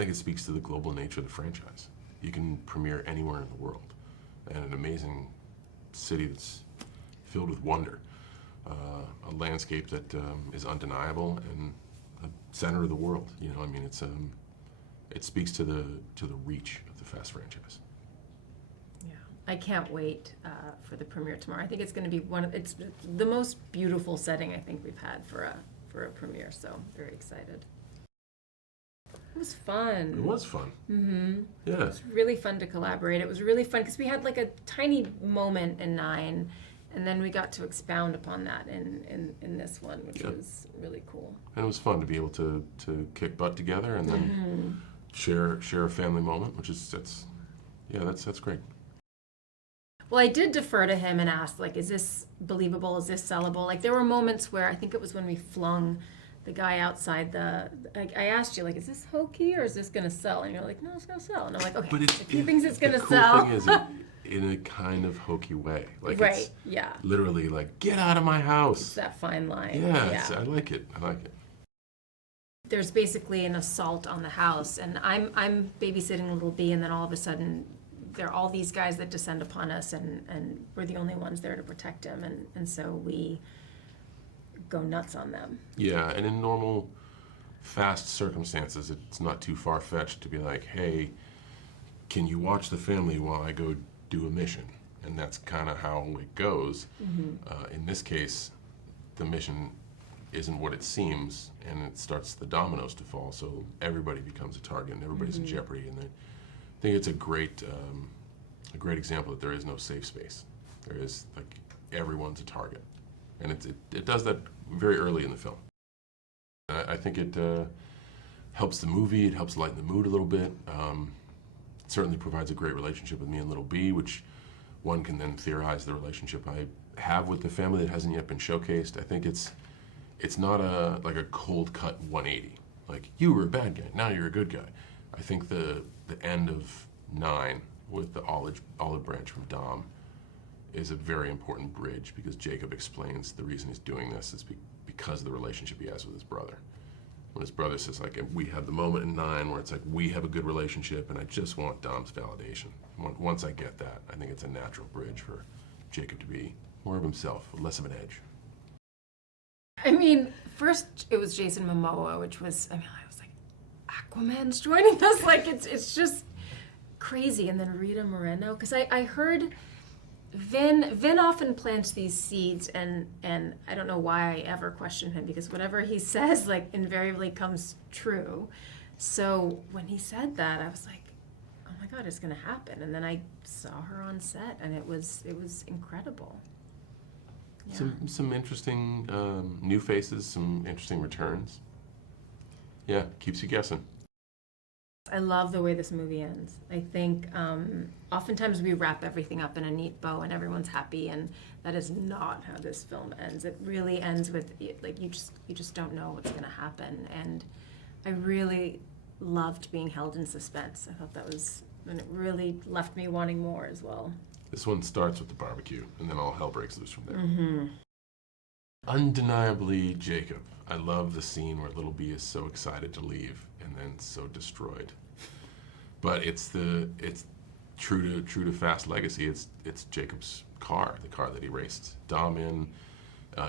think it speaks to the global nature of the franchise. You can premiere anywhere in the world, and an amazing city that's filled with wonder, a landscape that is undeniable, and the center of the world. You know, I mean, it speaks to the reach of the Fast franchise. Yeah, I can't wait for the premiere tomorrow. I think it's going to be it's the most beautiful setting I think we've had for a premiere. So very excited. It was fun. It was fun. Mm-hmm. Yeah. It was really fun to collaborate. It was really fun because we had like a tiny moment in 9, and then we got to expound upon that in this one, which was really cool. And it was fun to be able to kick butt together and then share a family moment, which is that's great. Well, I did defer to him and ask, like, is this believable? Is this sellable? Like, there were moments where I think it was when we flung the guy outside I asked you, like, is this hokey or is this going to sell? And you're like, no, it's going to sell. And I'm like, okay, but if he thinks it's going to sell. The cool thing is in a kind of hokey way. Like, right, it's yeah. literally like, get out of my house. It's that fine line. Yeah. I like it. There's basically an assault on the house, and I'm babysitting little B, and then all of a sudden there are all these guys that descend upon us, and we're the only ones there to protect him, and so we go nuts on them. Yeah, and in normal Fast circumstances, it's not too far-fetched to be like, hey, can you watch the family while I go do a mission? And that's kind of how it goes. In this case, the mission isn't what it seems, and it starts the dominoes to fall, so everybody becomes a target and everybody's in jeopardy. And I think it's a great example that there is no safe space. There is, like, everyone's a target, and it does that very early in the film. I think it helps the movie. It helps lighten the mood a little bit. It certainly provides a great relationship with me and little B, which one can then theorize the relationship I have with the family that hasn't yet been showcased. I think it's not like a cold cut 180. Like, you were a bad guy, now you're a good guy. I think the end of 9 with the olive branch from Dom is a very important bridge, because Jacob explains the reason he's doing this is because of the relationship he has with his brother. When his brother says, like, we have the moment in 9 where it's like, we have a good relationship and I just want Dom's validation. Once I get that, I think it's a natural bridge for Jacob to be more of himself, less of an edge. I mean, first it was Jason Momoa, which was, I was like, Aquaman's joining us? Like, it's just crazy. And then Rita Moreno, because I heard Vin often plants these seeds, and I don't know why I ever question him, because whatever he says, like, invariably comes true. So when he said that, I was like, oh my God, it's gonna happen. And then I saw her on set, and it was incredible. Yeah. Some interesting new faces, some interesting returns. Yeah, keeps you guessing. I love the way this movie ends. I think oftentimes we wrap everything up in a neat bow and everyone's happy, and that is not how this film ends. It really ends with, like, you just don't know what's going to happen, and I really loved being held in suspense. I thought that was, and it really left me wanting more as well. This one starts with the barbecue, and then all hell breaks loose from there. Undeniably Jacob. I love the scene where little B is so excited to leave and then so destroyed. But it's true to Fast legacy. It's Jacob's car, the car that he raced Dom in.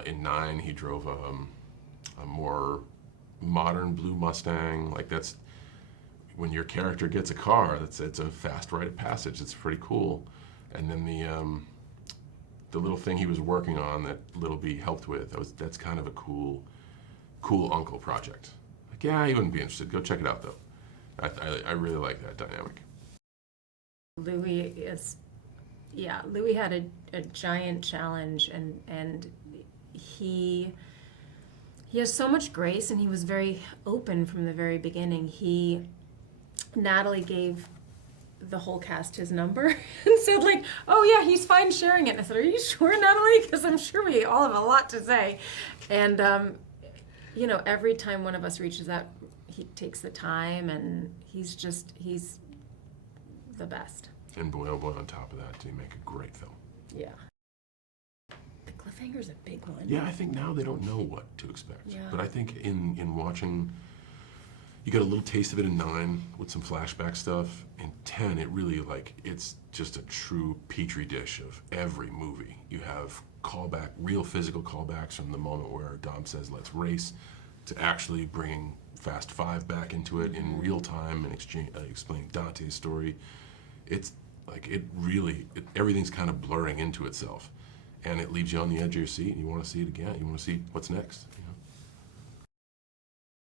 In 9, he drove a more modern blue Mustang. Like, that's when your character gets a car. It's a fast rite of passage. It's pretty cool. And then the little thing he was working on that little B helped with, that's kind of a cool uncle project. Like, yeah, you wouldn't be interested. Go check it out, though. I really like that dynamic. Louis had a giant challenge, and he has so much grace, and he was very open from the very beginning. Natalie gave the whole cast his number and said, like, oh yeah, he's fine sharing it. And I said, are you sure, Natalie? Because I'm sure we all have a lot to say. And you know, every time one of us reaches out, he takes the time, and he's the best. And boy, oh boy, on top of that, do you make a great film. Yeah. The cliffhanger's a big one. Yeah, I think now they don't know what to expect. Yeah. But I think in watching You get a little taste of it in 9 with some flashback stuff. In 10, it really like, it's just a true petri dish of every movie. You have real physical callbacks from the moment where Dom says, let's race, to actually bringing Fast 5 back into it in real time and explaining Dante's story. It's like, everything's kind of blurring into itself. And it leaves you on the edge of your seat, and you want to see it again. You want to see what's next. You know?